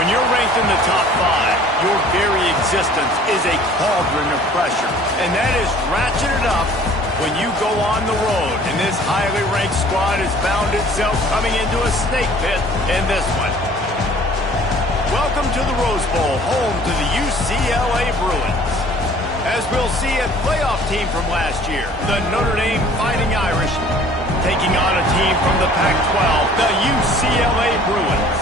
When you're ranked in the top 5, your very existence is a cauldron of pressure. And that is ratcheted up when you go on the road. And this highly ranked squad has found itself coming into a snake pit in this one. Welcome to the Rose Bowl, home to the UCLA Bruins. As we'll see, a playoff team from last year, the Notre Dame Fighting Irish, taking on a team from the Pac-12, the UCLA Bruins.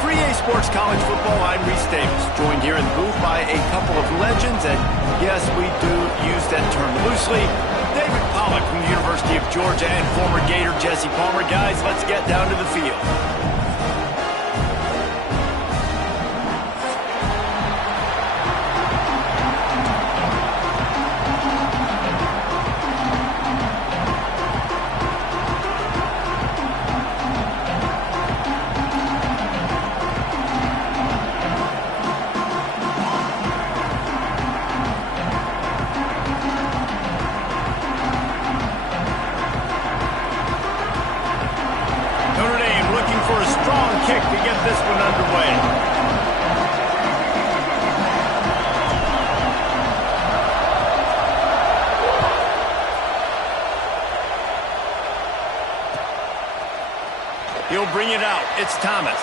For EA Sports College Football, I'm Reese Davis, joined here in the booth by a couple of legends, and yes, we do use that term loosely. David Pollack from the University of Georgia and former Gator Jesse Palmer. Guys, let's get down to the field. Kick to get this one underway. He'll bring it out. It's Thomas.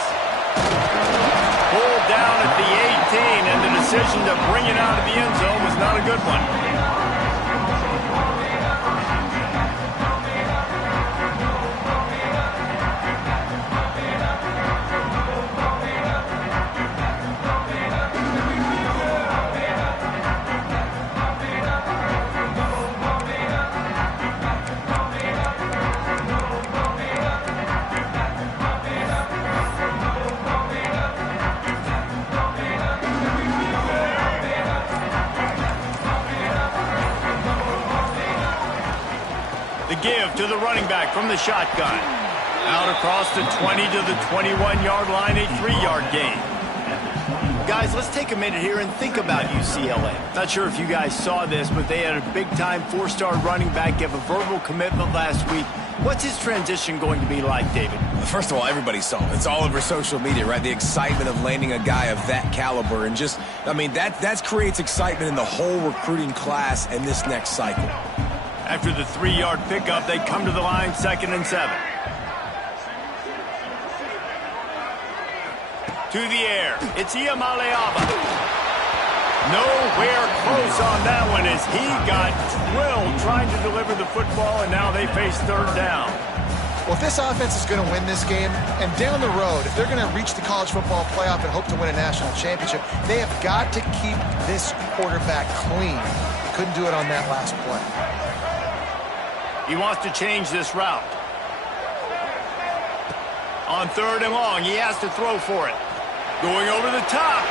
Pulled down at the 18, and the decision to bring it out of the end zone was not a good one. Give to the running back from the shotgun. Out across the 20 to the 21-yard line, a 3-yard gain. Guys, let's take a minute here and think about UCLA. Not sure if you guys saw this, but they had a big-time 4-star running back give a verbal commitment last week. What's his transition going to be like, David? First of all, everybody saw it. It's all over social media, right? The excitement of landing a guy of that caliber. And just, I mean, that creates excitement in the whole recruiting class and this next cycle. After the 3-yard pickup, they come to the line, 2nd and 7. To the air, it's Iamaleava. Nowhere close on that one as he got drilled trying to deliver the football, and now they face 3rd down. Well, if this offense is going to win this game, and down the road, if they're going to reach the college football playoff and hope to win a national championship, they have got to keep this quarterback clean. They couldn't do it on that last play. He wants to change this route. On 3rd and long, he has to throw for it. Going over the top.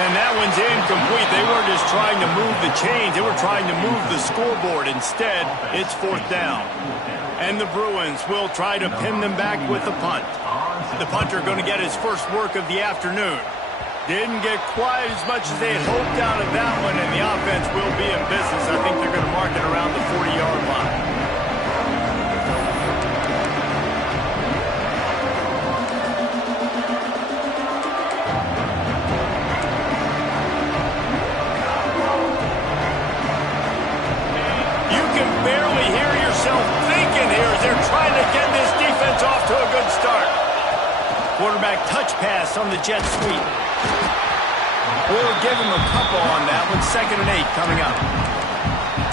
And that one's incomplete. They weren't just trying to move the chains. They were trying to move the scoreboard. Instead, it's 4th down. And the Bruins will try to pin them back with the punt. The punter going to get his first work of the afternoon. Didn't get quite as much as they had hoped out of that one, and the offense will be in business. I think they're going to mark it around the 40-yard line. Trying to get this defense off to a good start. Quarterback touch pass on the jet sweep. We'll give him a couple on that one. 2nd and 8 coming up.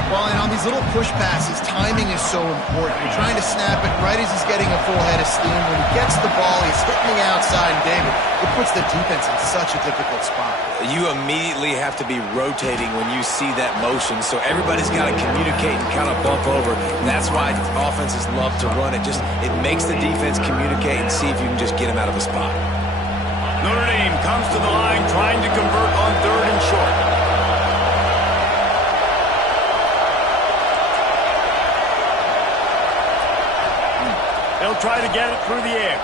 Well, and on these little push passes, timing is so important. You're trying to snap it right as he's getting a full head of steam. When he gets the ball, he's hitting the outside, and David, it puts the defense in such a difficult spot. You immediately have to be rotating when you see that motion, so everybody's got to communicate and kind of bump over. That's why offenses love to run it. It makes the defense communicate and see if you can just get him out of a spot. Notre Dame comes to the line trying to convert on 3rd and short. They'll try to get it through the air.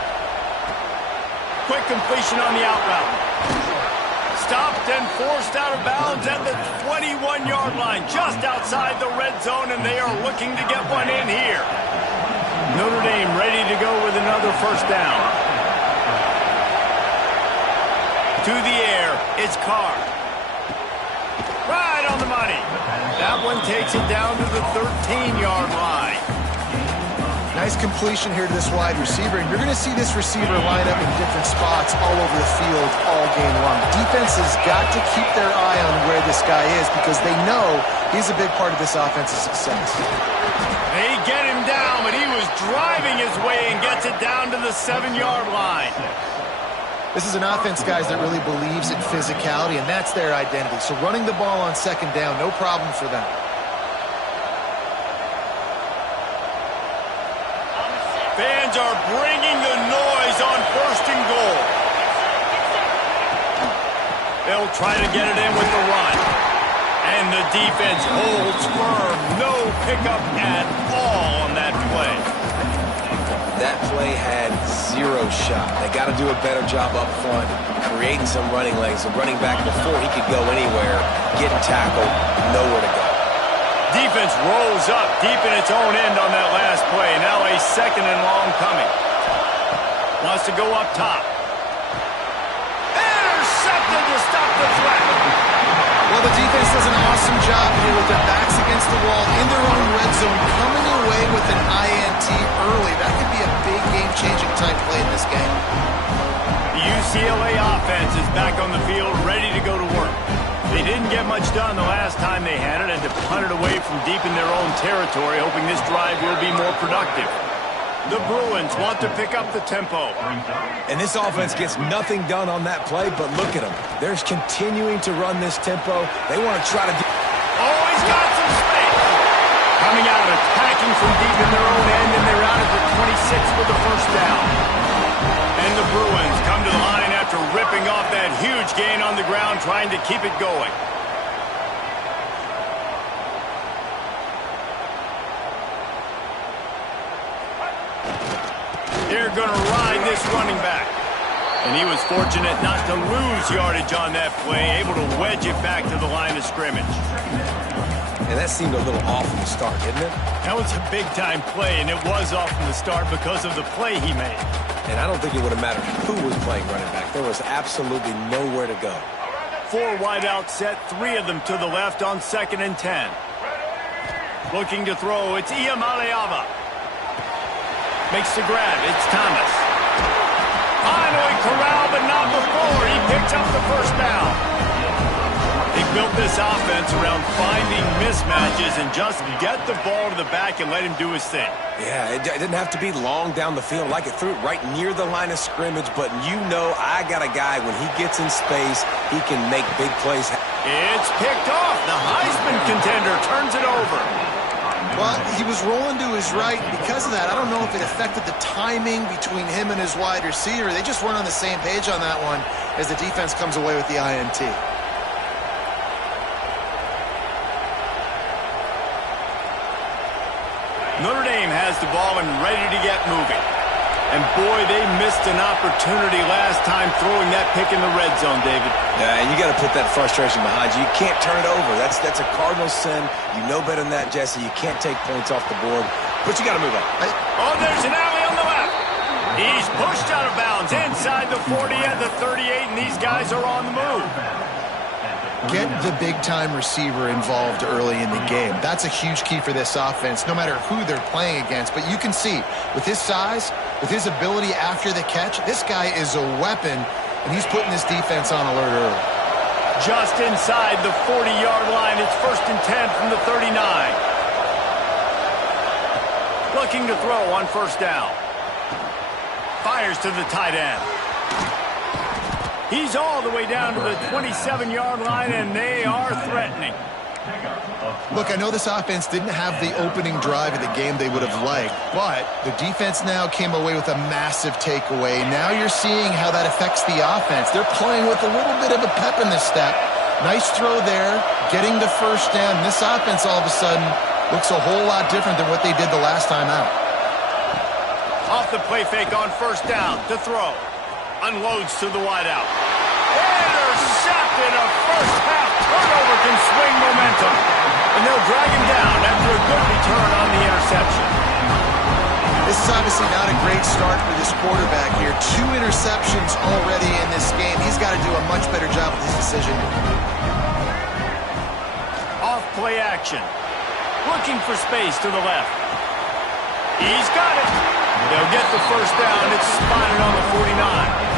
Quick completion on the out route. Stopped and forced out of bounds at the 21-yard line, just outside the red zone, and they are looking to get one in here. Notre Dame ready to go with another 1st down. To the air, it's Carr. Right on the money. That one takes it down to the 13-yard line. Nice completion here to this wide receiver, and you're going to see this receiver line up in different spots all over the field all game long. Defense has got to keep their eye on where this guy is because they know he's a big part of this offense's success. They get him down, but he was driving his way and gets it down to the 7-yard line. This is an offense, guys, that really believes in physicality, and that's their identity. So running the ball on 2nd down, no problem for them. Fans are bringing the noise on 1st and goal. They'll try to get it in with the run. And the defense holds firm. No pickup at all on that play. That play had 0 shot. They got to do a better job up front, creating some running lanes. The running back, before he could go anywhere, getting tackled, nowhere to go. Defense rolls up deep in its own end on that last play. Now a 2nd and long coming. Wants to go up top. Intercepted to stop the threat. Well, the defense does an awesome job here with their backs against the wall in their own red zone, coming away with an INT early. That could be a big game-changing type play in this game. The UCLA offense is back on the field, ready to go to work. They didn't get much done the last time they had it, and to punt it away from deep in their own territory, hoping this drive will be more productive. The Bruins want to pick up the tempo. And this offense gets nothing done on that play, but look at them. They're continuing to run this tempo. They want to try to do... Oh, he's got some space. Coming out and attacking from deep in their own end, and they're out at the 26 for the 1st down. And the Bruins come to the line after ripping off that huge gain on the ground, trying to keep it going. They're going to ride this running back. And he was fortunate not to lose yardage on that play, able to wedge it back to the line of scrimmage. And that seemed a little off from the start, didn't it? That was a big-time play, and it was off from the start because of the play he made. And I don't think it would have mattered who was playing running back. There was absolutely nowhere to go. 4 wide out set, 3 of them to the left on 2nd and 10. Looking to throw, it's Iamaleava. Makes the grab, it's Thomas. Finally corralled, but not before. He picks up the 1st down. They built this offense around finding mismatches and just get the ball to the back and let him do his thing. Yeah, it didn't have to be long down the field. Like it threw it right near the line of scrimmage, but you know I got a guy, when he gets in space, he can make big plays. It's picked off. The Heisman contender turns it over. Well, he was rolling to his right, and because of that, I don't know if it affected the timing between him and his wide receiver. They just weren't on the same page on that one as the defense comes away with the INT. Notre Dame has the ball and ready to get moving. And boy, they missed an opportunity last time throwing that pick in the red zone, David. Yeah, and you got to put that frustration behind you. You can't turn it over. That's a cardinal sin. You know better than that, Jesse. You can't take points off the board, but you got to move on. Oh, there's an alley on the left. He's pushed out of bounds inside the 40 and the 38, and these guys are on the move. Get the big-time receiver involved early in the game. That's a huge key for this offense, no matter who they're playing against. But you can see, with his size, with his ability after the catch, this guy is a weapon, and he's putting this defense on alert early. Just inside the 40-yard line. It's 1st and 10 from the 39. Looking to throw on 1st down. Fires to the tight end. He's all the way down to the 27-yard line, and they are threatening. Look, I know this offense didn't have the opening drive of the game they would have liked, but the defense now came away with a massive takeaway. Now you're seeing how that affects the offense. They're playing with a little bit of a pep in the step. Nice throw there, getting the 1st down. This offense all of a sudden looks a whole lot different than what they did the last time out. Off the play fake on 1st down to throw. Unloads to the wideout. Intercepted. A first-half turnover can swing momentum. And they'll drag him down after a good return on the interception. This is obviously not a great start for this quarterback here. 2 interceptions already in this game. He's got to do a much better job with his decision. Off play action. Looking for space to the left. He's got it. They'll get the 1st down. It's spotted on the 49.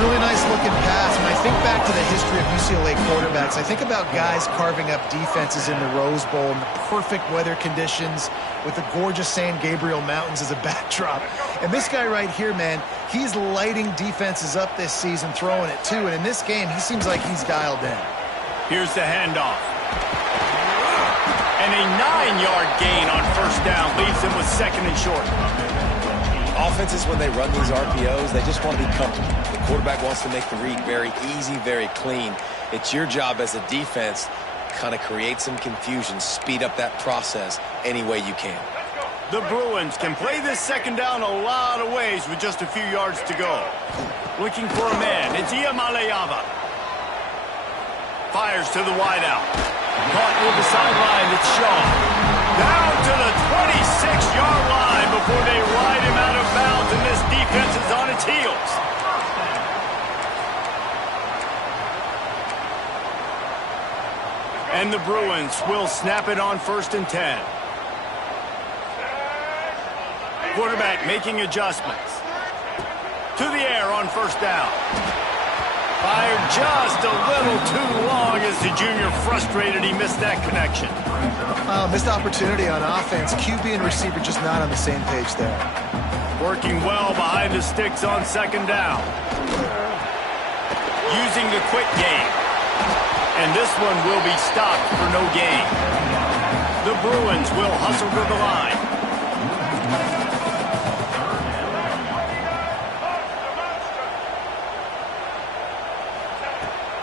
Really nice looking pass. When I think back to the history of UCLA quarterbacks, I think about guys carving up defenses in the Rose Bowl in the perfect weather conditions with the gorgeous San Gabriel Mountains as a backdrop. And this guy right here, man, he's lighting defenses up this season, throwing it too. And in this game, he seems like he's dialed in. Here's the handoff. And a 9-yard gain on 1st down leaves him with 2nd and short. Offenses, when they run these RPOs, they just want to be comfortable. The quarterback wants to make the read very easy, very clean. It's your job as a defense to kind of create some confusion, speed up that process any way you can. The Bruins can play this 2nd down a lot of ways with just a few yards to go. Looking for a man. It's Iamaleava. Fires to the wideout. Caught near the sideline. It's Shaw. Down to the 26-yard line before they ride him out of bounds, and this defense is on its heels. And the Bruins will snap it on 1st and 10. Quarterback making adjustments. To the air on 1st down. Fired just a little too long as the junior frustrated. He missed that connection. Missed opportunity on offense. QB and receiver just not on the same page there. Working well behind the sticks on 2nd down. Using the quick game. And this one will be stopped for no gain. The Bruins will hustle to the line.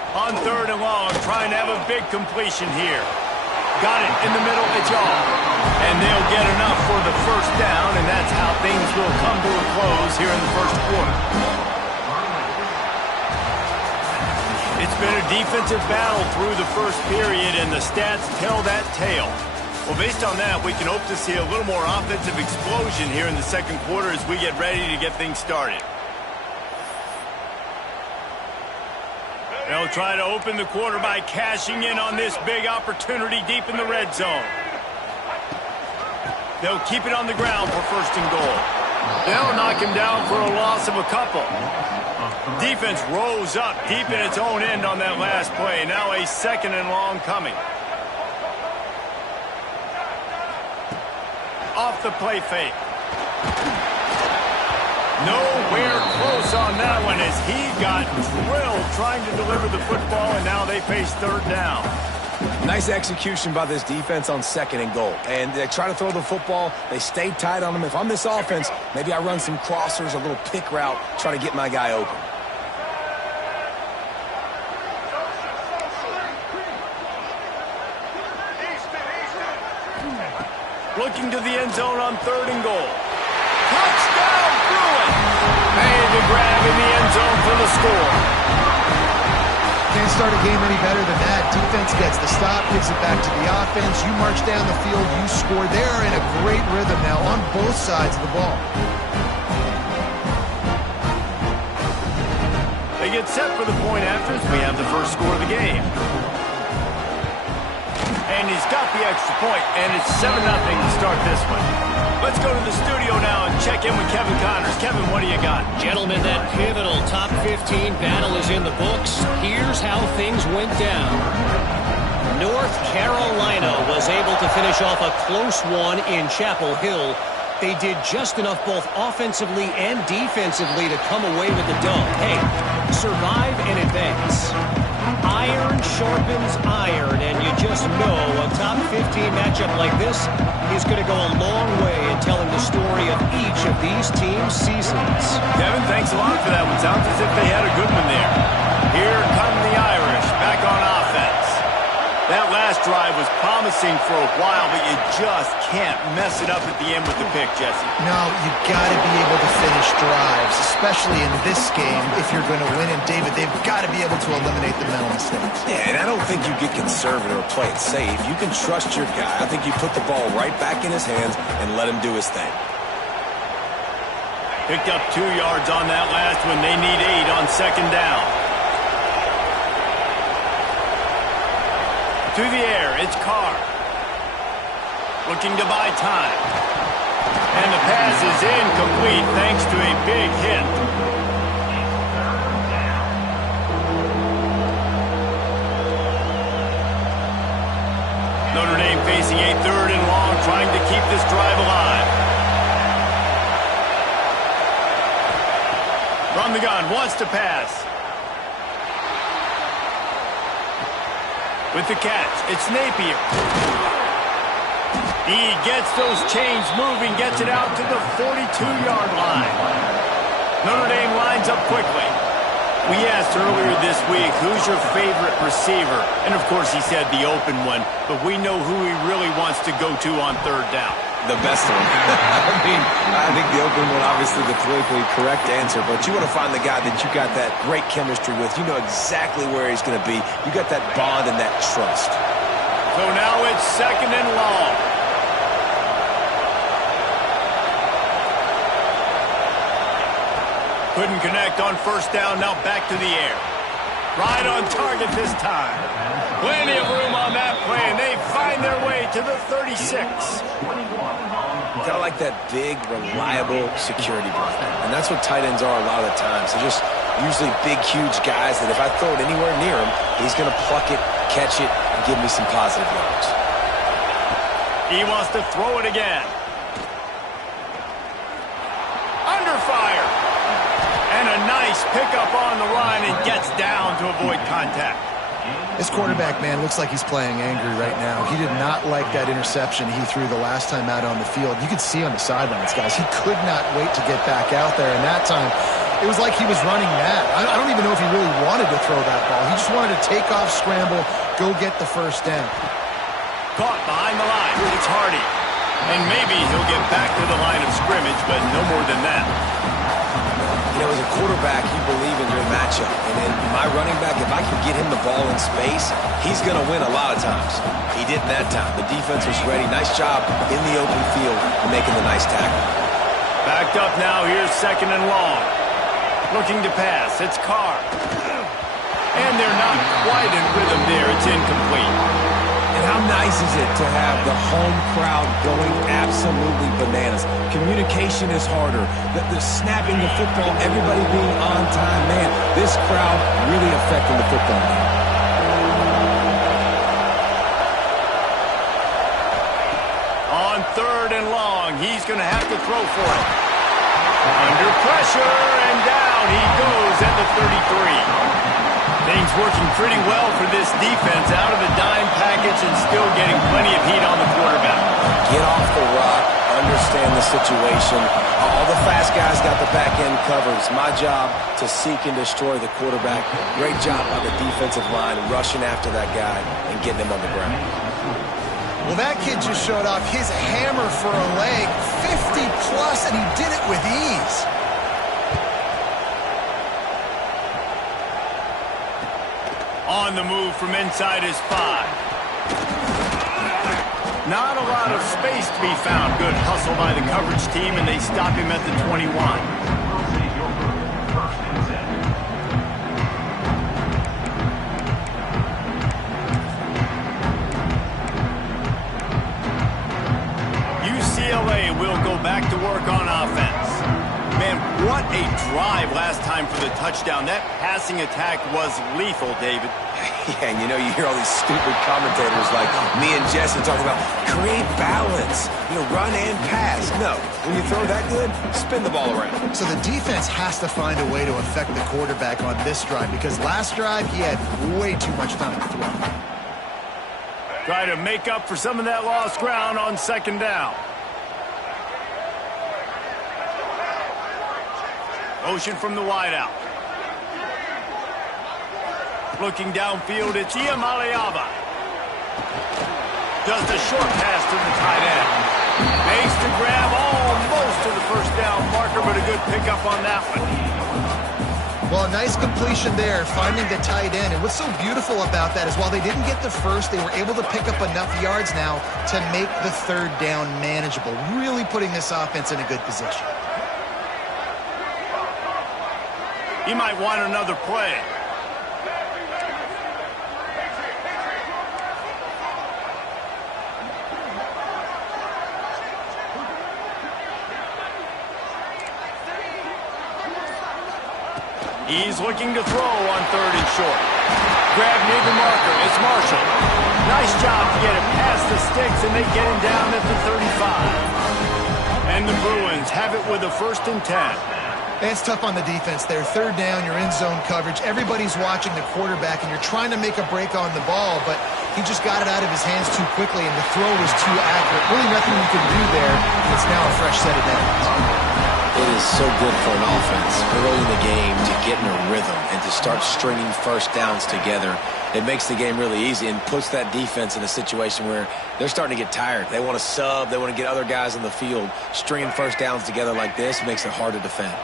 On 3rd and long, trying to have a big completion here. Got it in the middle, it's all. And they'll get enough for the 1st down, and that's how things will come to a close here in the 1st quarter. It's been a defensive battle through the 1st period, and the stats tell that tale. Well, based on that, we can hope to see a little more offensive explosion here in the 2nd quarter as we get ready to get things started. They'll try to open the quarter by cashing in on this big opportunity deep in the red zone. They'll keep it on the ground for 1st and goal. They'll knock him down for a loss of a couple. Defense rose up deep in its own end on that last play. Now a 2nd and long coming. Off the play fake. Nowhere close on that one as he got drilled trying to deliver the football, and now they face 3rd down. Nice execution by this defense on 2nd and goal. And they try to throw the football. They stay tight on them. If I'm this offense, maybe I run some crossers, a little pick route, try to get my guy open. Looking to the end zone on 3rd and goal. Touchdown, Bruin! Made the grab in the end zone for the score. Can't start a game any better than that. Defense gets the stop, gives it back to the offense. You march down the field, you score. They're in a great rhythm now on both sides of the ball. They get set for the point after as we have the first score of the game. And he's got the extra point, and it's 7-0 to start this one. Let's go to the studio now and check in with Kevin Connors. Kevin, what do you got? Gentlemen, that pivotal top 15 battle is in the books. Here's how things went down. North Carolina was able to finish off a close one in Chapel Hill. They did just enough both offensively and defensively to come away with the dub. Hey, survive and advance. Iron sharpens iron, and you just know a top 15 matchup like this is going to go a long way in telling the story of each of these teams' seasons. Kevin, thanks a lot for that one. Sounds as if they had a good one there. Here come the Irish back on offense. That last drive was promising for a while, but you just can't mess it up at the end with the pick, Jesse. No, you got to be able to finish drives, especially in this game if you're going to win. And, David, they've got to be able to eliminate the mental mistakes. Yeah, and I don't think you get conservative or play it safe. You can trust your guy. I think you put the ball right back in his hands and let him do his thing. Picked up 2 yards on that last one. They need 8 on 2nd down. To the air, it's Carr. Looking to buy time. And the pass is incomplete thanks to a big hit. Notre Dame facing a 3rd and long, trying to keep this drive alive. From the gun, wants to pass. With the catch, it's Napier. He gets those chains moving, gets it out to the 42-yard line. Notre Dame lines up quickly. We asked earlier this week, who's your favorite receiver? And, of course, he said the open one, but we know who he really wants to go to on 3rd down. The best one. I think the open one, obviously the politically correct answer, but you want to find the guy that you got that great chemistry with. You know exactly where he's going to be. You got that bond and that trust. So now it's 2nd and long. Couldn't connect on 1st down, now back to the air. Right on target this time. Plenty of room on that play, and they find their way to the 36. Kind of like that big, reliable security blanket. And that's what tight ends are a lot of the times. They're just usually big, huge guys that if I throw it anywhere near him, he's going to pluck it, catch it, and give me some positive yards. He wants to throw it again. Under fire. And a nice pickup on the run and gets down to avoid contact. This quarterback, man, looks like he's playing angry right now. He did not like that interception he threw the last time out on the field. You could see on the sidelines, guys. He could not wait to get back out there. And that time, it was like he was running mad. I don't even know if he really wanted to throw that ball. He just wanted to take off, scramble, go get the 1st down. Caught behind the line. It's Hardy. And maybe he'll get back to the line of scrimmage, but no more than that. You know, as a quarterback, you believe in your matchup. And in my running back, if I can get him the ball in space, he's going to win a lot of times. He didn't that time. The defense was ready. Nice job in the open field making the nice tackle. Backed up now. Here's 2nd and long. Looking to pass. It's Carr. And they're not quite in rhythm there. It's incomplete. And how nice is it to have the home crowd going absolutely bananas? Communication is harder. The snapping the football, everybody being on time. Man, this crowd really affecting the football game. On 3rd and long, he's going to have to throw for it. Under pressure, and down he goes at the 33. Things working pretty well for this defense, out of the dime package and still getting plenty of heat on the quarterback. Get off the rock, understand the situation. All the fast guys got the back end covered. It's my job to seek and destroy the quarterback. Great job by the defensive line rushing after that guy and getting him on the ground. Well, that kid just showed off his hammer for a leg, 50-plus, and he did it with ease. On the move from inside his 5. Not a lot of space to be found. Good hustle by the coverage team, and they stop him at the 21. UCLA will go back to work on offense. Man, what a drive last time for the touchdown. That passing attack was lethal, David. Yeah, and you hear all these stupid commentators like me and Jesse talking about create balance, run and pass. No, when you throw that good, spin the ball around. So the defense has to find a way to affect the quarterback on this drive because last drive he had way too much time to throw. Try to make up for some of that lost ground on second down. Motion from the wideout. Looking downfield, it's Iamaleava. Just a short pass to the tight end. Makes the grab almost to the first down marker, but a good pickup on that one. Well, a nice completion there, finding the tight end. And what's so beautiful about that is while they didn't get the first, they were able to pick up enough yards now to make the third down manageable, really putting this offense in a good position. He might want another play. He's looking to throw on third and short. Grab near the marker. It's Marshall. Nice job to get it past the sticks, and they get him down at the 35. And the Bruins have it with a 1st and 10. It's tough on the defense there. Third down, you're in zone coverage. Everybody's watching the quarterback, and you're trying to make a break on the ball, but he just got it out of his hands too quickly, and the throw was too accurate. Really nothing you can do there. It's now a fresh set of downs. It is so good for an offense early in the game to get in a rhythm and to start stringing first downs together. It makes the game really easy and puts that defense in a situation where they're starting to get tired. They want to sub. They want to get other guys on the field. Stringing first downs together like this makes it hard to defend.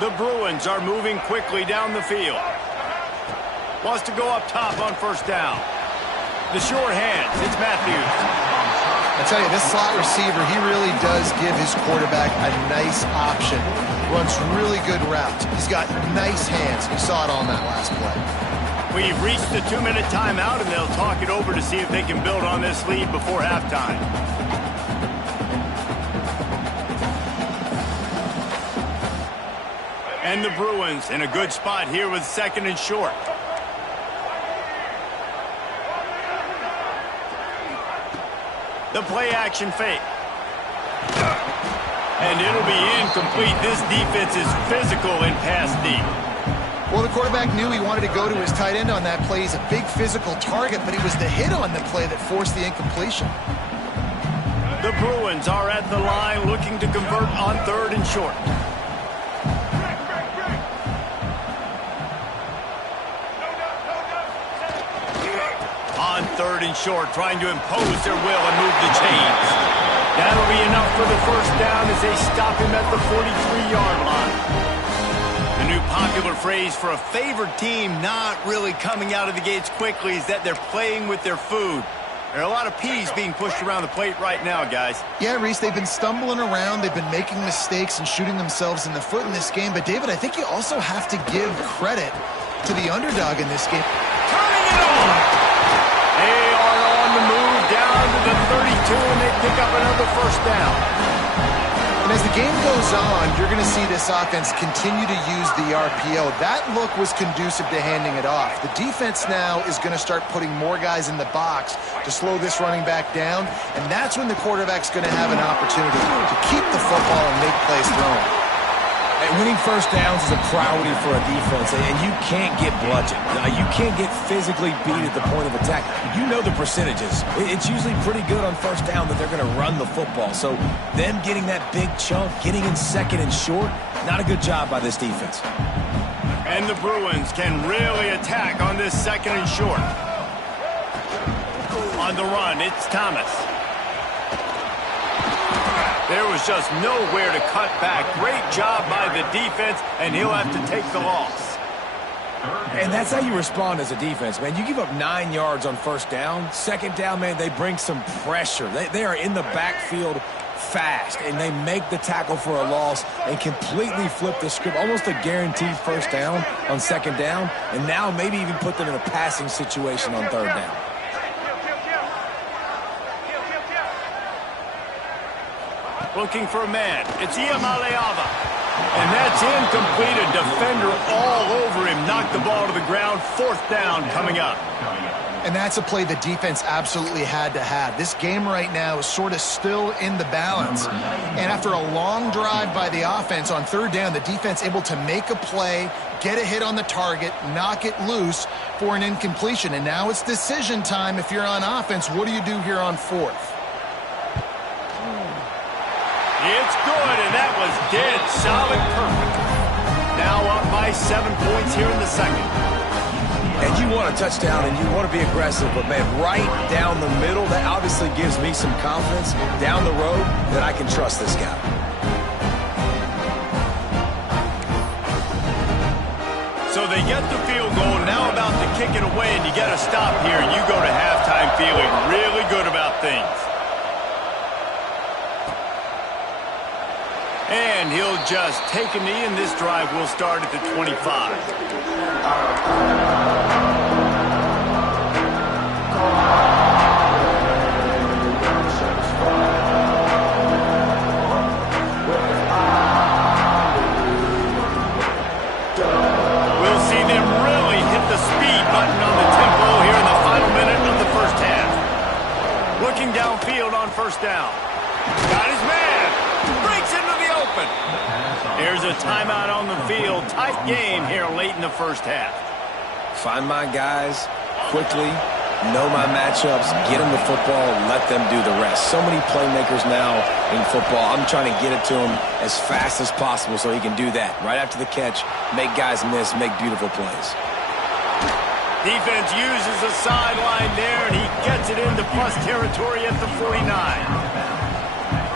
The Bruins are moving quickly down the field. Wants to go up top on first down. The short hands. It's Matthews. I tell you, this slot receiver, he really does give his quarterback a nice option. Runs really good routes. He's got nice hands. You saw it on that last play. We've reached the 2-minute timeout, and they'll talk it over to see if they can build on this lead before halftime. And the Bruins in a good spot here with 2nd and short. The play-action fake. And it'll be incomplete. This defense is physical and pass deep. Well, the quarterback knew he wanted to go to his tight end on that play. He's a big physical target, but it was the hit on the play that forced the incompletion. The Bruins are at the line looking to convert on 3rd and short. On 3rd and short, trying to impose their will and move the chains. That'll be enough for the first down as they stop him at the 43-yard line. The new popular phrase for a favored team not really coming out of the gates quickly is that they're playing with their food. There are a lot of peas being pushed around the plate right now, guys. Yeah, Reese, they've been stumbling around. They've been making mistakes and shooting themselves in the foot in this game. But, David, I think you also have to give credit to the underdog in this game. Turning it on! They are on the move down to the 32, and they pick up another first down. And as the game goes on, you're going to see this offense continue to use the RPO. That look was conducive to handing it off. The defense now is going to start putting more guys in the box to slow this running back down, and that's when the quarterback's going to have an opportunity to keep the football and make plays thrown. And winning first downs is a priority for a defense, and you can't get bludgeoned. You can't get physically beat at the point of attack. You know the percentages. It's usually pretty good on first down that they're going to run the football. So them getting that big chunk, getting in second and short, not a good job by this defense. And the Bruins can really attack on this second and short. On the run, it's Thomas. There was just nowhere to cut back. Great job by the defense, and he'll have to take the loss. And that's how you respond as a defense, man. You give up 9 yards on first down. Second down, man, they bring some pressure. They are in the backfield fast, and they make the tackle for a loss and completely flip the script. Almost a guaranteed first down on second down, and now maybe even put them in a passing situation on third down. Looking for a man. It's Iamaleava. And that's incomplete. A defender all over him. Knocked the ball to the ground. Fourth down coming up. And that's a play the defense absolutely had to have. This game right now is sort of still in the balance. And after a long drive by the offense on third down, the defense able to make a play, get a hit on the target, knock it loose for an incompletion. And now it's decision time if you're on offense. What do you do here on fourth? It's good, and that was dead solid perfect. Now up by 7 points here in the second. And you want a touchdown, and you want to be aggressive, but, man, right down the middle, that obviously gives me some confidence down the road that I can trust this guy. So they get the field goal, now about to kick it away, and you get a stop here, and you go to halftime feeling really good about things. And he'll just take a knee, and this drive will start at the 25. We'll see them really hit the speed button on the tempo here in the final minute of the first half. Looking downfield on first down. Got his man. Breaks into the open. Here's a timeout on the field. Tight game here late in the first half. Find my guys quickly, know my matchups, get them the football, let them do the rest. So many playmakers now in football. I'm trying to get it to him as fast as possible so he can do that. Right after the catch, make guys miss, make beautiful plays. Defense uses the sideline there, and he gets it into plus territory at the 49.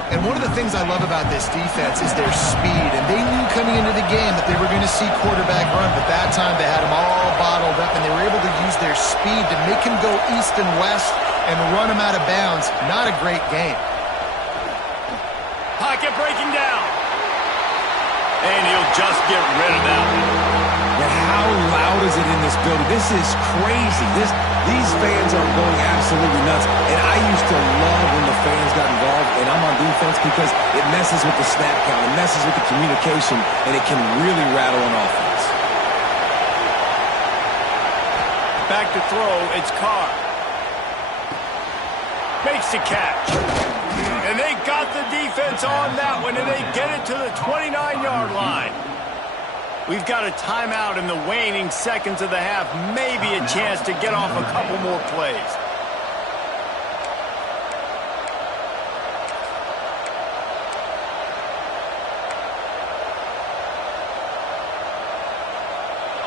And one of the things I love about this defense is their speed. And they knew coming into the game that they were going to see quarterback run, but that time they had them all bottled up, and they were able to use their speed to make him go east and west and run him out of bounds. Not a great game. Pocket breaking down. And he'll just get rid of that one. And how loud is it in this building? This is crazy. These fans are going absolutely nuts. And I used to love when the fans got involved, and I'm on defense because it messes with the snap count. It messes with the communication, and it can really rattle an offense. Back to throw, it's Carr. Makes the catch. And they got the defense on that one, and they get it to the 29-yard line. We've got a timeout in the waning seconds of the half. Maybe a chance to get off a couple more plays.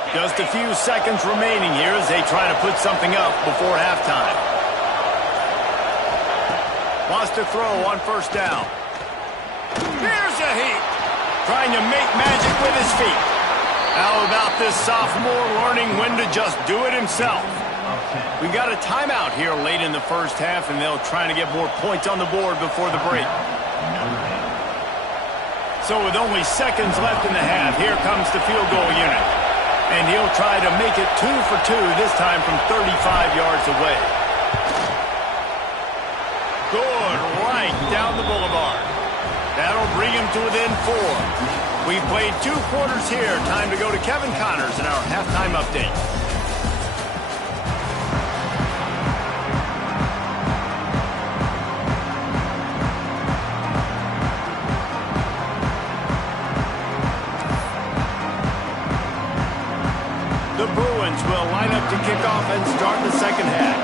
Just a few seconds remaining here as they try to put something up before halftime. Wants to throw on first down. Here's a heat. Trying to make magic with his feet. How about this sophomore learning when to just do it himself? We got a timeout here late in the first half, and they'll try to get more points on the board before the break. So with only seconds left in the half, here comes the field goal unit. And he'll try to make it 2 for 2, this time from 35 yards away. Good, right down the boulevard. That'll bring him to within 4. We've played 2 quarters here. Time to go to Kevin Connors in our halftime update. Bruins will line up to kick off and start the second half.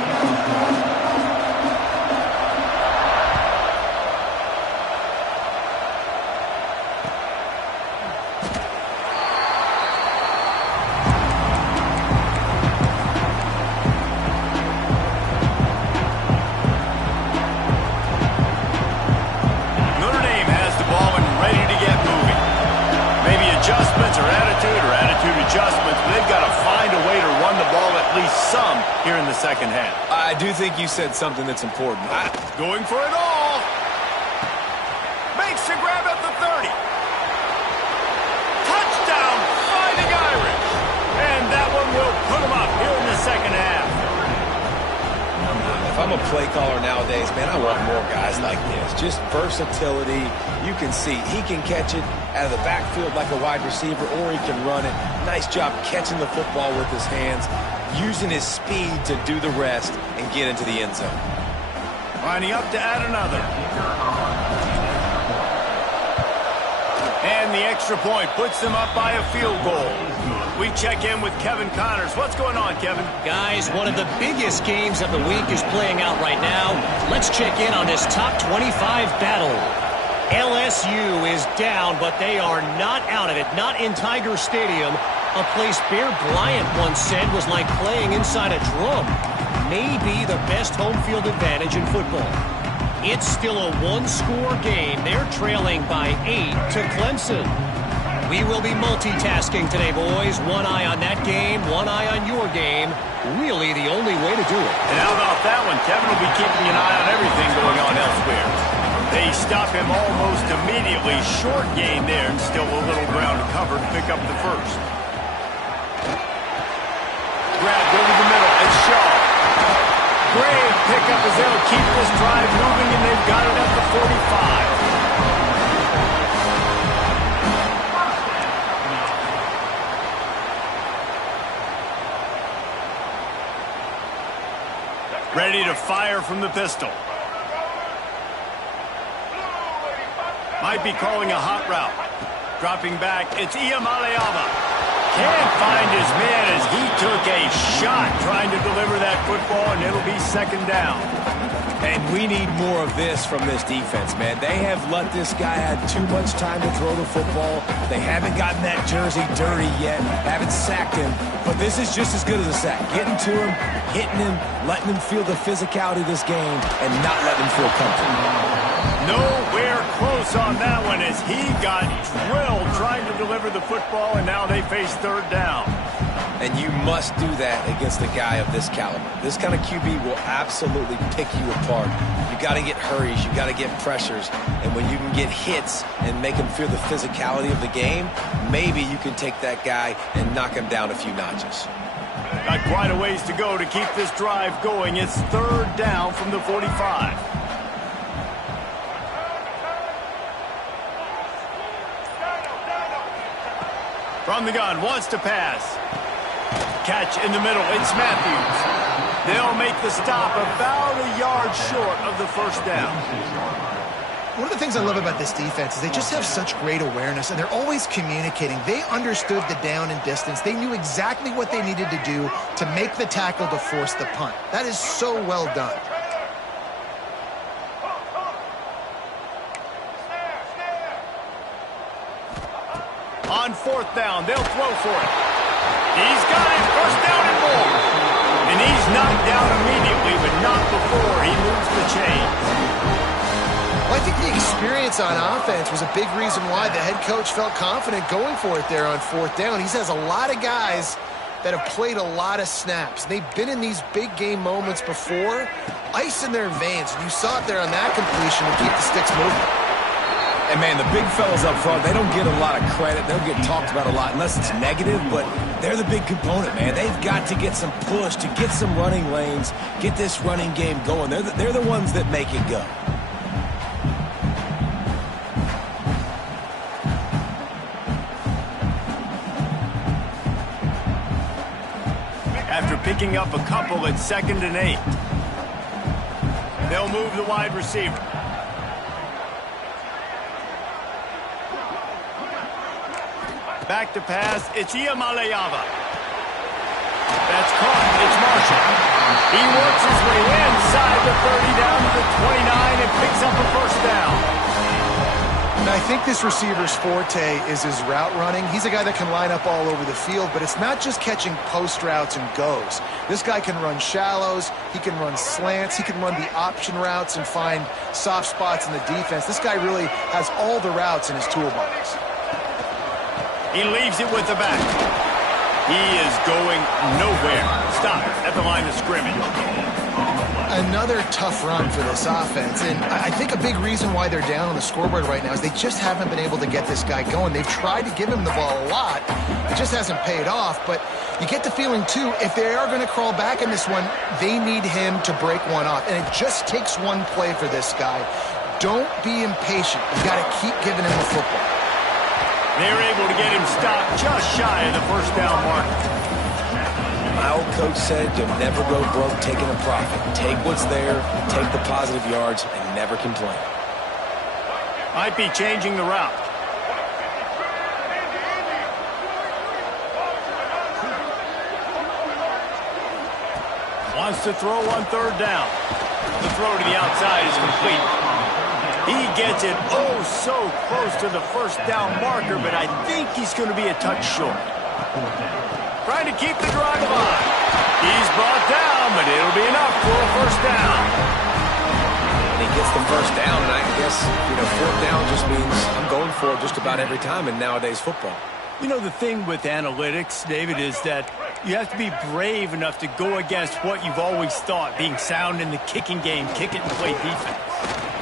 Adjustments, but they've got to find a way to run the ball at least some here in the second half. I do think you said something that's important. Going for it all. Makes the grab at the 30. Touchdown, Fighting Irish. And that one will put them up here in the second half. If I'm a play caller nowadays, man, I want more guys like this. Just versatility. You can see he can catch it out of the backfield like a wide receiver, or he can run it. Nice job catching the football with his hands, using his speed to do the rest and get into the end zone. Lining up to add another. And the extra point puts them up by a field goal. We check in with Kevin Connors. What's going on, Kevin? Guys, one of the biggest games of the week is playing out right now. Let's check in on this top 25 battle. LSU is down, but they are not out of it. Not in Tiger Stadium, a place Bear Bryant once said was like playing inside a drum. Maybe the best home field advantage in football. It's still a one-score game. They're trailing by 8 to Clemson. We will be multitasking today, boys. One eye on that game, one eye on your game. Really the only way to do it. And how about that one? Kevin will be keeping an eye on everything going on elsewhere. They stop him almost immediately. Short gain there, and still a little ground to cover to pick up the first. Grabbed over the middle. It's Shaw. Great pickup as they'll keep this drive moving, and they've got it at the 45. Ready to fire from the pistol. Might be calling a hot route. Dropping back, it's Iamaleava. Can't find his man as he took a shot trying to deliver that football, and it'll be second down. And we need more of this from this defense, man. They have let this guy have too much time to throw the football. They haven't gotten that jersey dirty yet, haven't sacked him. But this is just as good as a sack. Getting to him, hitting him, letting him feel the physicality of this game, and not letting him feel comfortable. Nowhere close on that one as he got drilled trying to deliver the football, and now they face third down. And you must do that against a guy of this caliber. This kind of QB will absolutely pick you apart. You got to get hurries, you got to get pressures, and when you can get hits and make him feel the physicality of the game, maybe you can take that guy and knock him down a few notches. Got quite a ways to go to keep this drive going. It's third down from the 45. From the gun, wants to pass. Catch in the middle, it's Matthews. They'll make the stop about a yard short of the first down. One of the things I love about this defense is they just have such great awareness, and they're always communicating. They understood the down and distance. They knew exactly what they needed to do to make the tackle to force the punt. That is so well done. On fourth down, they'll throw for it. He's got it, first down and more. And he's knocked down immediately, but not before he moves the chains. Well, I think the experience on offense was a big reason why the head coach felt confident going for it there on fourth down. He has a lot of guys that have played a lot of snaps. They've been in these big game moments before, ice in their veins. And you saw it there on that completion to keep the sticks moving. And, man, the big fellas up front, they don't get a lot of credit. They don't get talked about a lot unless it's negative, but they're the big component, man. They've got to get some push, to get some running lanes, get this running game going. They're the ones that make it go. After picking up a couple at 2nd and 8, they'll move the wide receiver. Back to pass, it's Iamaleava. That's caught. It's Marshall. He works his way inside the 30 down to the 29 and picks up a first down. And I think this receiver's forte is his route running. He's a guy that can line up all over the field, but it's not just catching post routes and goes. This guy can run shallows, he can run slants, he can run the option routes and find soft spots in the defense. This guy really has all the routes in his toolbox. He leaves it with the back. He is going nowhere. Stop at the line of scrimmage. Another tough run for this offense, and I think a big reason why they're down on the scoreboard right now is they just haven't been able to get this guy going. They've tried to give him the ball a lot. It just hasn't paid off, but you get the feeling, too, if they are going to crawl back in this one, they need him to break one off, and it just takes one play for this guy. Don't be impatient. You got to keep giving him the football. They're able to get him stopped just shy of the first down mark. My old coach said you'll never go broke taking a profit. Take what's there, take the positive yards, and never complain. Might be changing the route. Wants to throw on third down. The throw to the outside is complete. He gets it oh so close to the first down marker, but I think he's going to be a touch short. Trying to keep the drive alive. He's brought down, but it'll be enough for a first down. And he gets the first down, and I guess, fourth down just means I'm going for it just about every time in nowadays football. You know, the thing with analytics, David, is that you have to be brave enough to go against what you've always thought, being sound in the kicking game, kick it and play defense.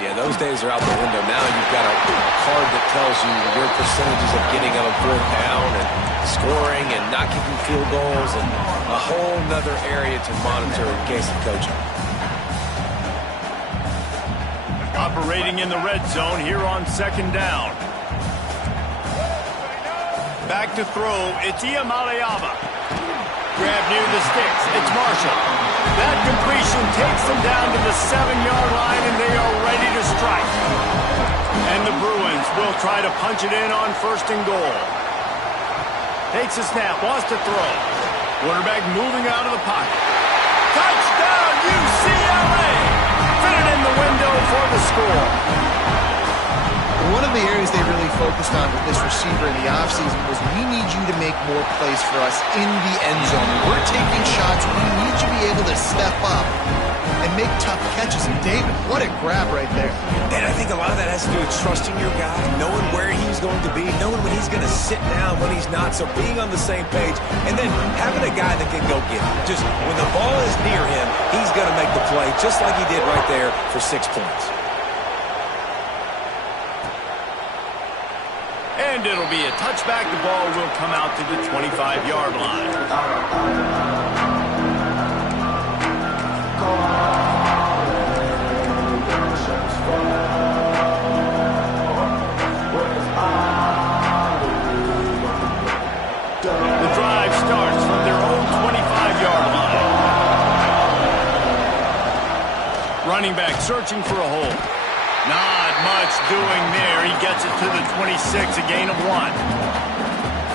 Yeah, those days are out the window. Now you've got a card that tells you your percentages of getting on a fourth down and scoring and not kicking field goals and a whole nother area to monitor in case of coaching. Operating in the red zone here on second down. Back to throw. It's Iamaleava. Grab near the sticks. It's Marshall. That completion takes them down to the 7-yard line, and they are ready to strike. And the Bruins will try to punch it in on first and goal. Takes a snap, wants to throw. Quarterback moving out of the pocket. Touchdown, UCLA! Fit it in the window for the score. One of the areas they really focused on with this receiver in the offseason was we need you to make more plays for us in the end zone. We're taking shots. We need you to be able to step up and make tough catches. And David, what a grab right there. And I think a lot of that has to do with trusting your guy, knowing where he's going to be, knowing when he's going to sit down, when he's not. So being on the same page, and then having a guy that can go get it. Just when the ball is near him, he's going to make the play, just like he did right there for 6 points. And it'll be a touchback. The ball will come out to the 25-yard line. The drive starts from their own 25-yard line. Running back searching for a hole. Not much doing there. He gets it to the 26, a gain of 1.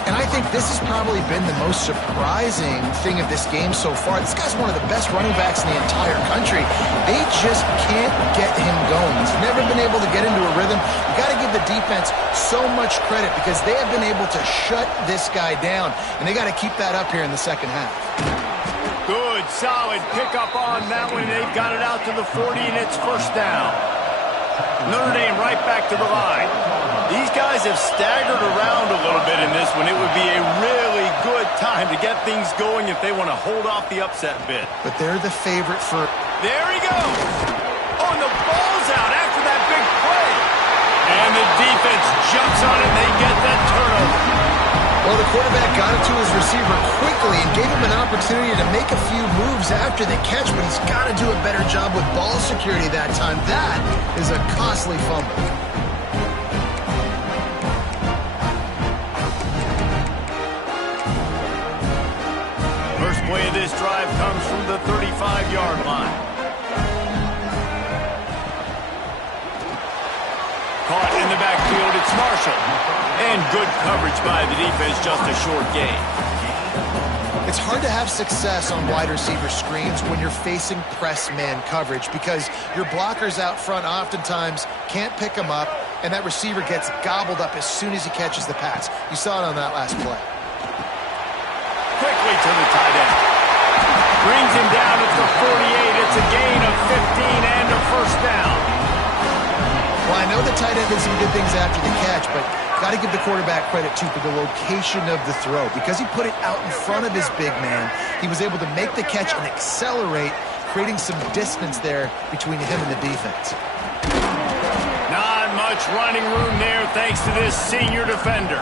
And I think this has probably been the most surprising thing of this game so far. This guy's one of the best running backs in the entire country. They just can't get him going. He's never been able to get into a rhythm. You got to give the defense so much credit because they have been able to shut this guy down, and they got to keep that up here in the second half. Good, solid pickup on that one. They've got it out to the 40, and it's first down. Notre Dame right back to the line. These guys have staggered around a little bit in this one. It would be a really good time to get things going if they want to hold off the upset bid. But they're the favorite for... There he goes. Oh, and the ball's out after that big play. And the defense jumps on it, and they get that turnover. Well, the quarterback got it to his receiver quickly and gave him an opportunity to make a few moves after the catch, but he's got to do a better job with ball security that time. That is a costly fumble. First play of this drive comes from the 35-yard line. Caught in the backfield, it's Marshall. And good coverage by the defense, just a short gain. It's hard to have success on wide receiver screens when you're facing press man coverage because your blockers out front oftentimes can't pick them up, and that receiver gets gobbled up as soon as he catches the pass. You saw it on that last play. Quickly to the tight end. Brings him down at the 48. It's a gain of 15 and a first down. Well, I know the tight end did some good things after the catch, but got to give the quarterback credit, too, for the location of the throw. Because he put it out in front of his big man, he was able to make the catch and accelerate, creating some distance there between him and the defense. Not much running room there thanks to this senior defender.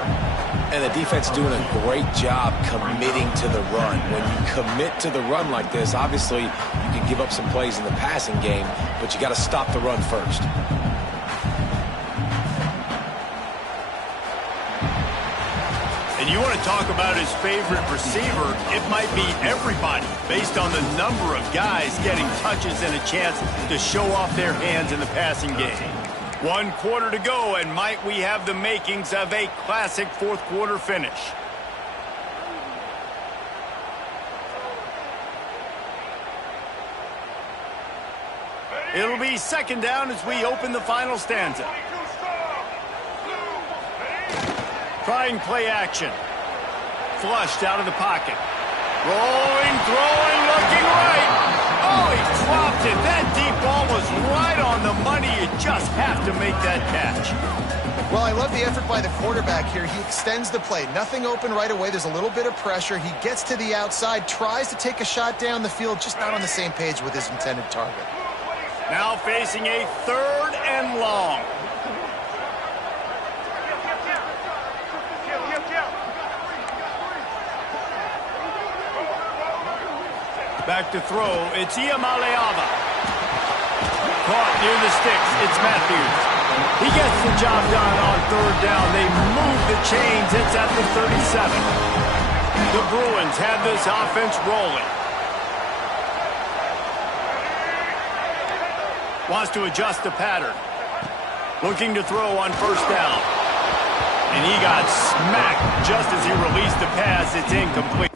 And the defense doing a great job committing to the run. When you commit to the run like this, obviously you can give up some plays in the passing game, but you got to stop the run first. And you want to talk about his favorite receiver, it might be everybody, based on the number of guys getting touches and a chance to show off their hands in the passing game. 1 quarter to go, and might we have the makings of a classic fourth quarter finish. It'll be second down as we open the final stanza. Trying play action. Flushed out of the pocket. Rolling, throwing, looking right. Oh, he dropped it. That deep ball was right on the money. You just have to make that catch. Well, I love the effort by the quarterback here. He extends the play. Nothing open right away. There's a little bit of pressure. He gets to the outside, tries to take a shot down the field, just not on the same page with his intended target. Now facing a 3rd and long. Back to throw, it's Iamaleava. Caught near the sticks, it's Matthews. He gets the job done on 3rd down. They move the chains, it's at the 37. The Bruins have this offense rolling. Wants to adjust the pattern. Looking to throw on 1st down. And he got smacked just as he released the pass. It's incomplete.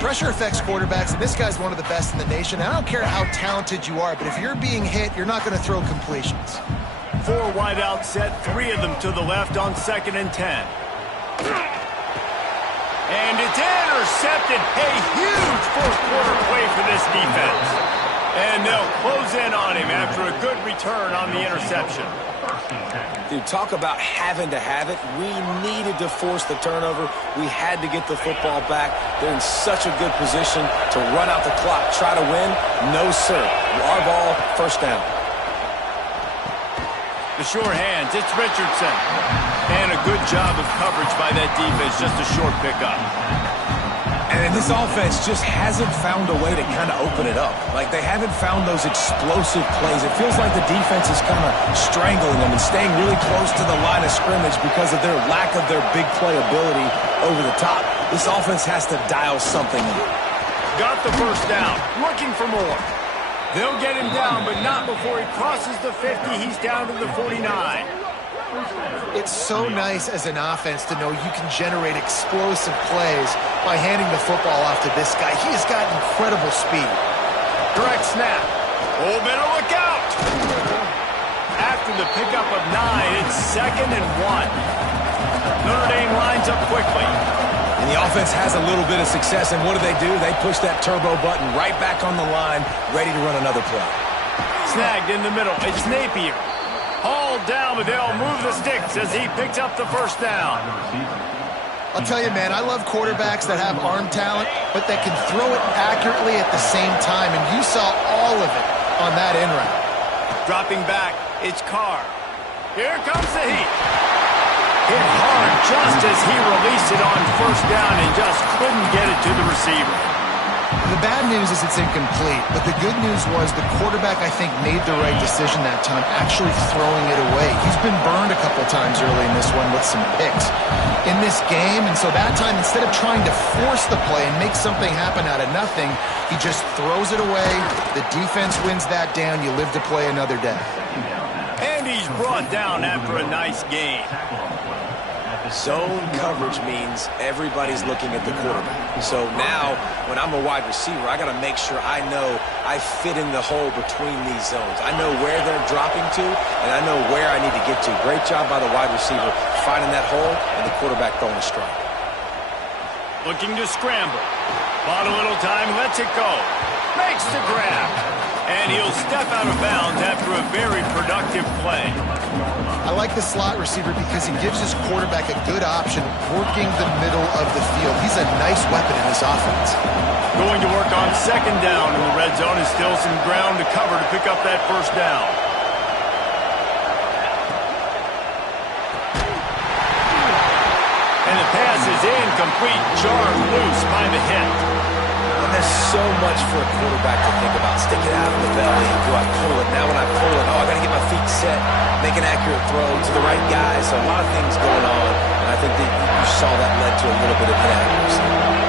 Pressure affects quarterbacks, and this guy's one of the best in the nation. I don't care how talented you are, but if you're being hit, you're not going to throw completions. 4 wideouts set, 3 of them to the left on 2nd and 10. And it's intercepted. A huge fourth quarter play for this defense. And they'll close in on him after a good return on the interception. Dude, talk about having to have it. We needed to force the turnover. We had to get the football back. They're in such a good position to run out the clock, try to win. No, sir. Our ball, 1st down. The sure hands, it's Richardson. And a good job of coverage by that defense, just a short pickup. And this offense just hasn't found a way to kind of open it up. Like, they haven't found those explosive plays. It feels like the defense is kind of strangling them and staying really close to the line of scrimmage because of their lack of their big play ability over the top. This offense has to dial something in. Got the 1st down, looking for more. They'll get him down, but not before he crosses the 50. He's down to the 49. It's so nice as an offense to know you can generate explosive plays by handing the football off to this guy. He has got incredible speed. Direct snap. Oh, better look out. After the pickup of 9, it's 2nd and 1. Notre Dame lines up quickly. And the offense has a little bit of success, and what do? They push that turbo button right back on the line, ready to run another play. Snagged in the middle. It's Napier. Hauled down, but they'll move the sticks as he picks up the 1st down. I'll tell you, man, I love quarterbacks that have arm talent, but that can throw it accurately at the same time, and you saw all of it on that in route. Dropping back, it's Carr. Here comes the heat. Hit hard just as he released it on first down and just couldn't get it to the receiver. The bad news is it's incomplete, but the good news was the quarterback, I think, made the right decision that time, actually throwing it away. He's been burned a couple times early in this one with some picks in this game, and so that time, instead of trying to force the play and make something happen out of nothing, he just throws it away. The defense wins that down. You live to play another day. And he's brought down after a nice gain. Zone coverage means everybody's looking at the quarterback. So now, when I'm a wide receiver, I got to make sure I know I fit in the hole between these zones. I know where they're dropping to, and I know where I need to get to. Great job by the wide receiver finding that hole, and the quarterback throwing a strike. Looking to scramble. Bought a little time, lets it go. Makes the grab. And he'll step out of bounds after a very productive play. I like the slot receiver because he gives his quarterback a good option working the middle of the field. He's a nice weapon in his offense. Going to work on second down in the red zone, and still some ground to cover to pick up that first down. And the pass is incomplete, jarred loose by the hit. There's so much for a quarterback to think about. Stick it out of the belly. Do I pull it? Now when I pull it, I got to get my feet set, make an accurate throw to the right guy. So a lot of things going on, and I think that you saw that led to a little bit of inaccuracy.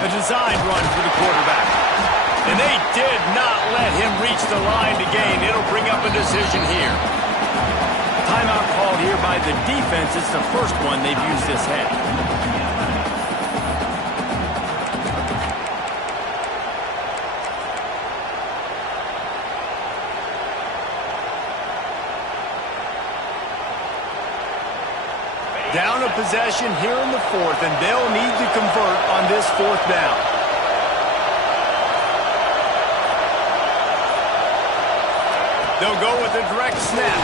A design run for the quarterback. And they did not let him reach the line to gain. It'll bring up a decision here. Timeout called here by the defense. It's the first one they've used this half. Down a possession here in the fourth, and they'll need to convert on this fourth down. They'll go with a direct snap.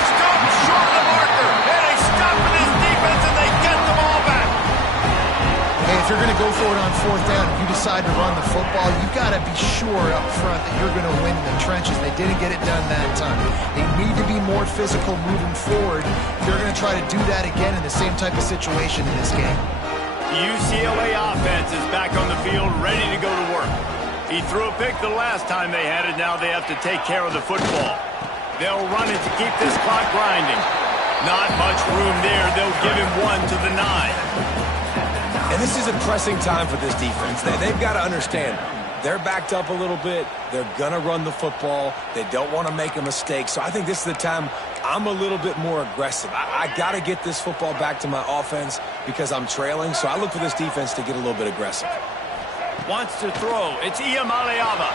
Stopped short of the marker, and they stop with this defense, and they get the ball back. Hey, if you're going to go for it on fourth down, if you decide to run the football, you've got to be sure up front that you're going to win in the trenches. They didn't get it done that time. They need to be more physical moving forward. They're going to try to do that again in the same type of situation in this game. The UCLA offense is back on the field, ready to go to work. He threw a pick the last time they had it. Now they have to take care of the football. They'll run it to keep this clock grinding. Not much room there. They'll give him 1 to the 9. And this is a pressing time for this defense. They've got to understand, they're backed up a little bit. They're going to run the football. They don't want to make a mistake. So I think this is the time I'm a little bit more aggressive. I got to get this football back to my offense because I'm trailing. So I look for this defense to get a little bit aggressive. Wants to throw. It's Iamaleava.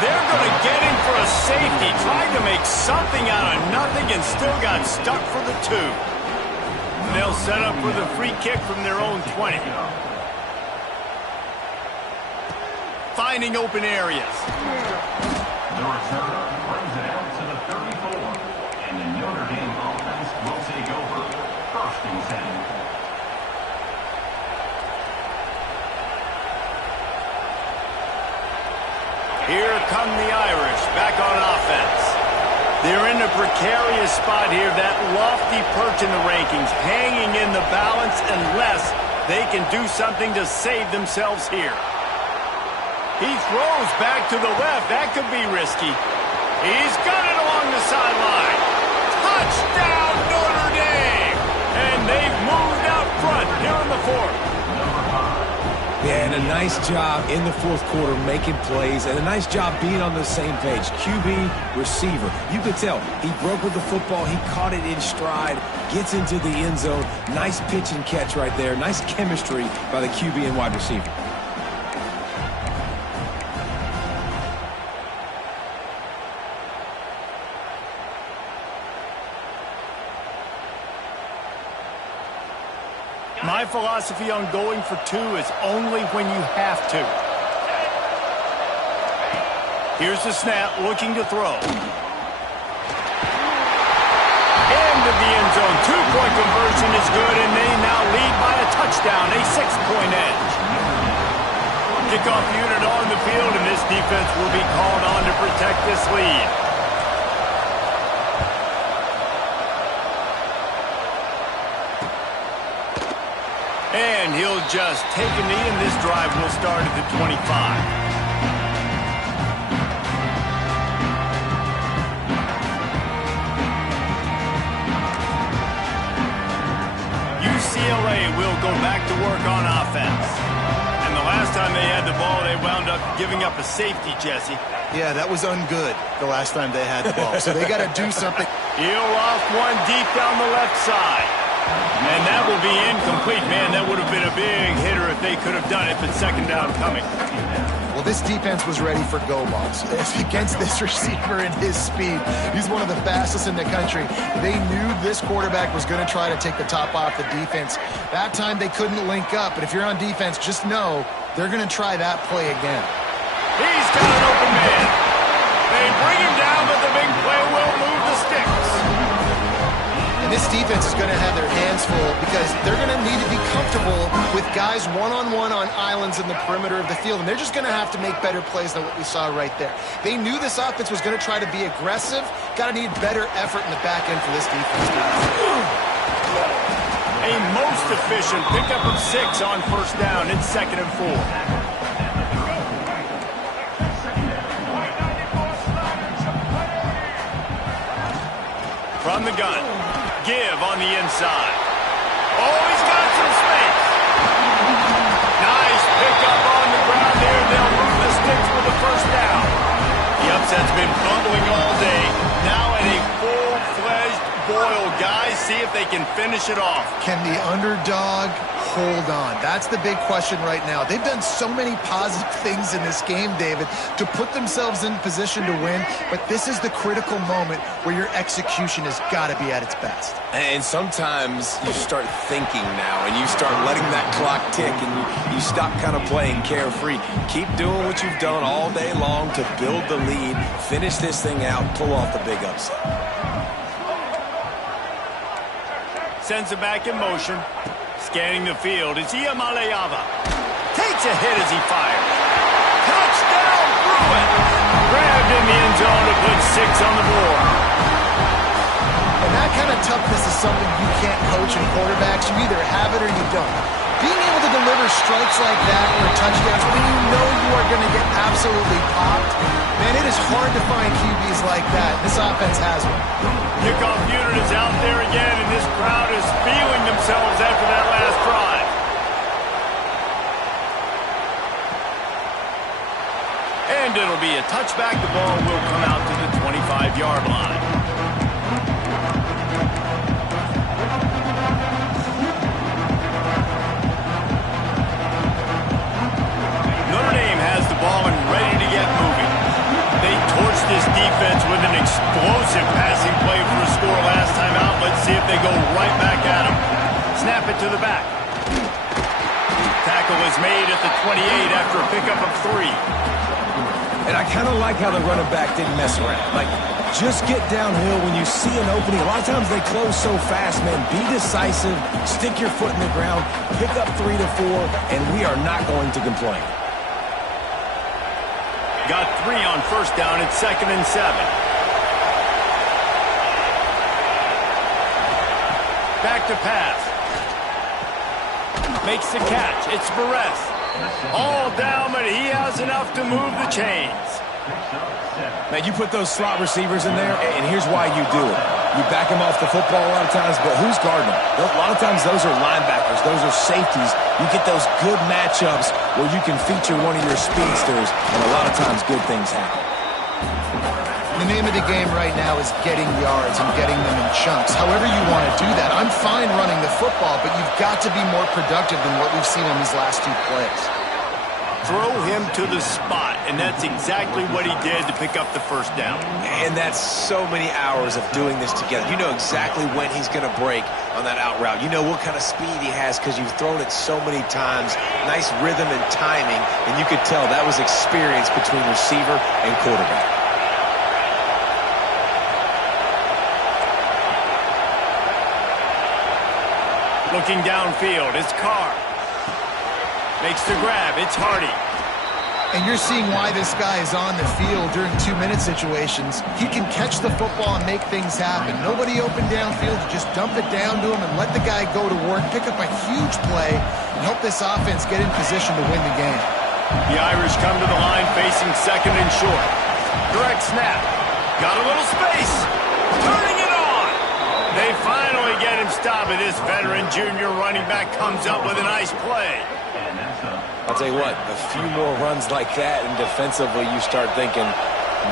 They're going to get him for a safety. Trying to make something out of nothing and still got stuck for the 2. They'll set up for the free kick from their own 20. Finding open areas. The return brings it out to the 34. And the Notre Dame offense will take over. 1st and 10. Here come the Irish back on offense. They're in a precarious spot here, that lofty perch in the rankings, hanging in the balance unless they can do something to save themselves here. He throws back to the left. That could be risky. He's got it along the sideline. Touchdown, Notre Dame! And they've moved out front here in the 4th. Yeah, and a nice job in the 4th quarter making plays, and a nice job being on the same page. QB, receiver. You could tell he broke with the football. He caught it in stride, gets into the end zone. Nice pitch and catch right there. Nice chemistry by the QB and wide receiver. My philosophy on going for 2 is only when you have to. Here's the snap, looking to throw. Into the end zone. Two-point conversion is good, and they now lead by a touchdown, a 6-point edge. Kickoff unit on the field, and this defense will be called on to protect this lead. And he'll just take a knee, and this drive will start at the 25. UCLA will go back to work on offense. And the last time they had the ball, they wound up giving up a safety, Jesse. Yeah, that was ungood the last time they had the ball. So they got to do something. He'll off one deep down the left side. And that will be incomplete. Man, that would have been a big hitter if they could have done it, but second down coming. Well, this defense was ready for go balls. Against this receiver and his speed, he's one of the fastest in the country. They knew this quarterback was going to try to take the top off the defense. That time they couldn't link up, but if you're on defense, just know they're going to try that play again. He's got an open man. They bring him down, but the big play will move the sticks. And this defense is going to have their hands full because they're going to need to be comfortable with guys one-on-one on islands in the perimeter of the field, and they're just going to have to make better plays than what we saw right there. They knew this offense was going to try to be aggressive. Got to need better effort in the back end for this defense. A most efficient pickup of 6 on first down. It's 2nd and 4. From the gun. Give on the inside. Oh, he's got some space. Nice pickup on the ground there. They'll move the sticks for the first down. The upset's been bubbling all day. Now at a full-fledged boil. Guys, see if they can finish it off. Can the underdog hold on? That's the big question right now. They've done so many positive things in this game, David, to put themselves in position to win, but this is the critical moment where your execution has got to be at its best. And sometimes you start thinking now, and you start letting that clock tick, and you stop kind of playing carefree. Keep doing what you've done all day long to build the lead, finish this thing out, pull off the big upset. Sends it back in motion. Scanning the field, it's Iamaleava. Takes a hit as he fires. Touchdown, Bruin! Grabbed in the end zone to put 6 on the board. And that kind of toughness is something you can't coach in quarterbacks. You either have it or you don't. Being able to deliver strikes like that or touchdowns when you know you are going to get absolutely popped, man, it is hard to find QBs like that. This offense has one. Kickoff unit is out there again, and this crowd is feeling themselves after that last drive. And it'll be a touchback. The ball will come out to the 25-yard line. Notre Dame has the ball and ready to get moving. They torched this defense with an explosive passing play for a score last time out. Let's see if they go right back at them. Snap it to the back. Tackle is made at the 28 after a pickup of 3. And I kind of like how the running back didn't mess around. Like, just get downhill when you see an opening. A lot of times they close so fast, man. Be decisive, stick your foot in the ground, pick up 3 to 4, and we are not going to complain. Got 3 on first down. It's 2nd and 7. Back to pass. Makes the catch. It's Perez. All down, but he has enough to move the chains. Man, you put those slot receivers in there, and here's why you do it. You back them off the football a lot of times, but who's guarding them? A lot of times those are linebackers. Those are safeties. You get those good matchups where you can feature one of your speedsters, and a lot of times good things happen. The name of the game right now is getting yards and getting them in chunks. However you want to do that. I'm fine running the football, but you've got to be more productive than what we've seen on these last 2 plays. throw him to the spot, and that's exactly what he did to pick up the first down. And that's so many hours of doing this together. You know exactly when he's going to break on that out route. You know what kind of speed he has because you've thrown it so many times. Nice rhythm and timing, and you could tell that was experience between receiver and quarterback. Looking downfield, it's Carr. Makes the grab, it's Hardy. And you're seeing why this guy is on the field during 2-minute situations. He can catch the football and make things happen. Nobody open downfield, you just dump it down to him and let the guy go to work, pick up a huge play, and help this offense get in position to win the game. The Irish come to the line facing second and short. Direct snap. Got a little space. Turning it on. They finally get him stopped, and this veteran junior running back comes up with a nice play. I'll tell you what, a few more runs like that, and defensively you start thinking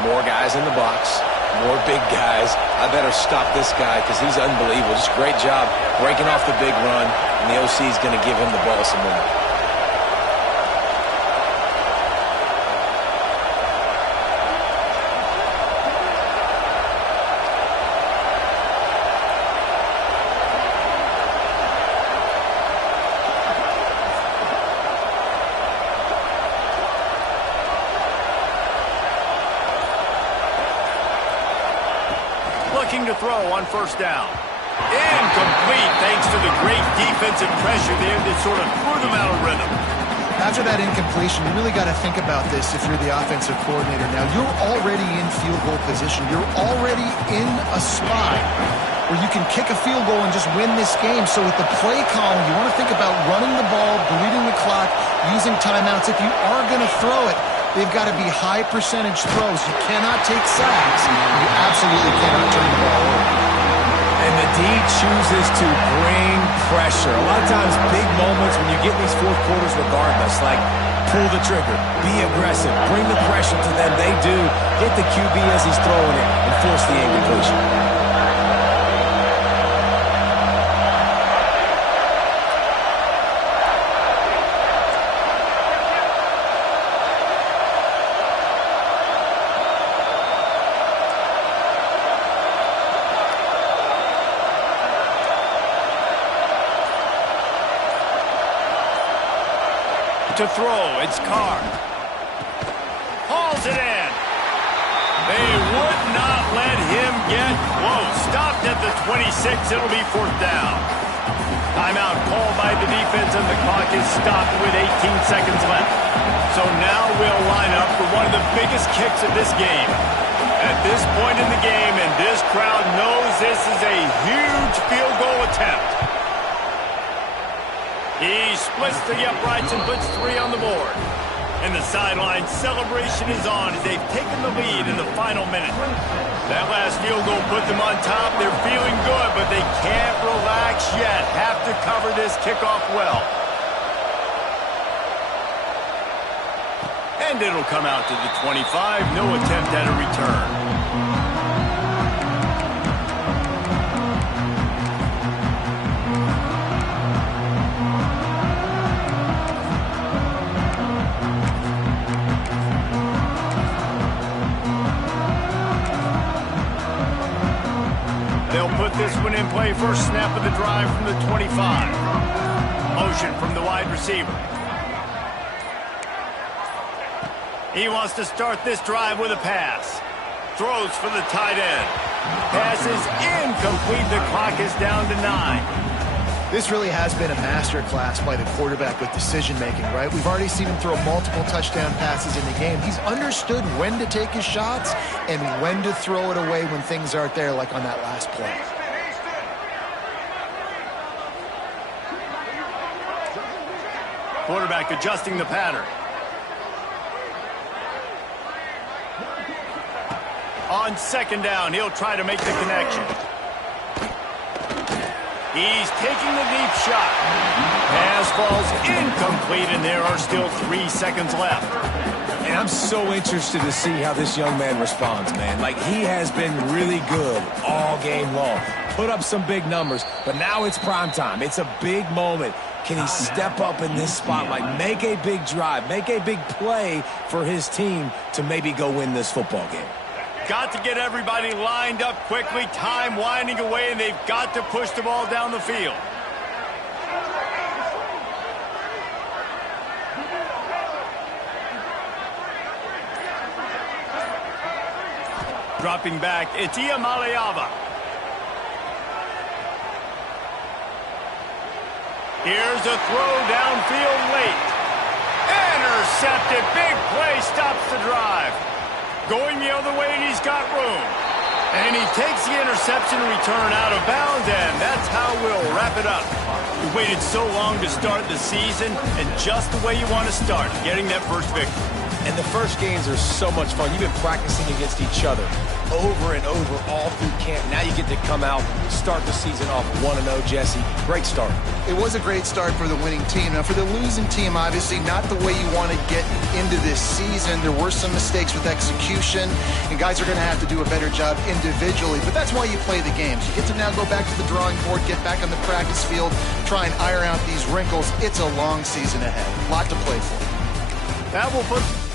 more guys in the box, more big guys. I better stop this guy because he's unbelievable. Just great job breaking off the big run, and the OC is going to give him the ball some more. Looking to throw on first down. Incomplete thanks to the great defensive pressure there that sort of threw them out of rhythm. After that incompletion, you really got to think about this if you're the offensive coordinator. Now, you're already in field goal position. You're already in a spot where you can kick a field goal and just win this game. So with the play calling, you want to think about running the ball, bleeding the clock, using timeouts. If you are going to throw it, they've got to be high percentage throws. You cannot take sacks. You absolutely cannot turn the ball over. And the D chooses to bring pressure. A lot of times, big moments when you get in these fourth quarters regardless, like pull the trigger, be aggressive, bring the pressure to them. They do. Hit the QB as he's throwing it and force the incompletion. To throw, it's Carr. Hauls it in. They would not let him get close. Stopped at the 26. It'll be fourth down. Timeout called by the defense, and the clock is stopped with 18 seconds left. So now we'll line up for one of the biggest kicks of this game. At this point in the game, and this crowd knows this is a huge field goal attempt. He splits the uprights and puts 3 on the board. And the sideline celebration is on as they've taken the lead in the final minute. That last field goal put them on top. They're feeling good, but they can't relax yet. Have to cover this kickoff well. And it'll come out to the 25. No attempt at a return. They'll put this one in play. First snap of the drive from the 25. Motion from the wide receiver. He wants to start this drive with a pass. Throws for the tight end. Pass is incomplete. The clock is down to 9. This really has been a master class by the quarterback with decision-making, right? We've already seen him throw multiple touchdown passes in the game. He's understood when to take his shots and when to throw it away when things aren't there, like on that last play. Quarterback adjusting the pattern. On second down, he'll try to make the connection. He's taking the deep shot. Pass falls incomplete, and there are still 3 seconds left. And I'm so interested to see how this young man responds, man. Like, he has been really good all game long. Put up some big numbers, but now it's prime time. It's a big moment. Can he step up in this spotlight, make a big drive, make a big play for his team to maybe go win this football game? Got to get everybody lined up quickly, time winding away, and they've got to push the ball down the field. Dropping back, it's Maleava. Here's a throw downfield late. Intercepted. Big play stops the drive. Going the other way, and he's got room. And he takes the interception return out of bounds, and that's how we'll wrap it up. We waited so long to start the season, and just the way you want to start, getting that first victory. And the first games are so much fun. You've been practicing against each other over and over all through camp. Now you get to come out, start the season off 1-0, Jesse. Great start. It was a great start for the winning team. Now, for the losing team, obviously not the way you want to get into this season. There were some mistakes with execution, and guys are going to have to do a better job individually. But that's why you play the games. You get to now go back to the drawing board, get back on the practice field, try and iron out these wrinkles. It's a long season ahead. A lot to play for. That will put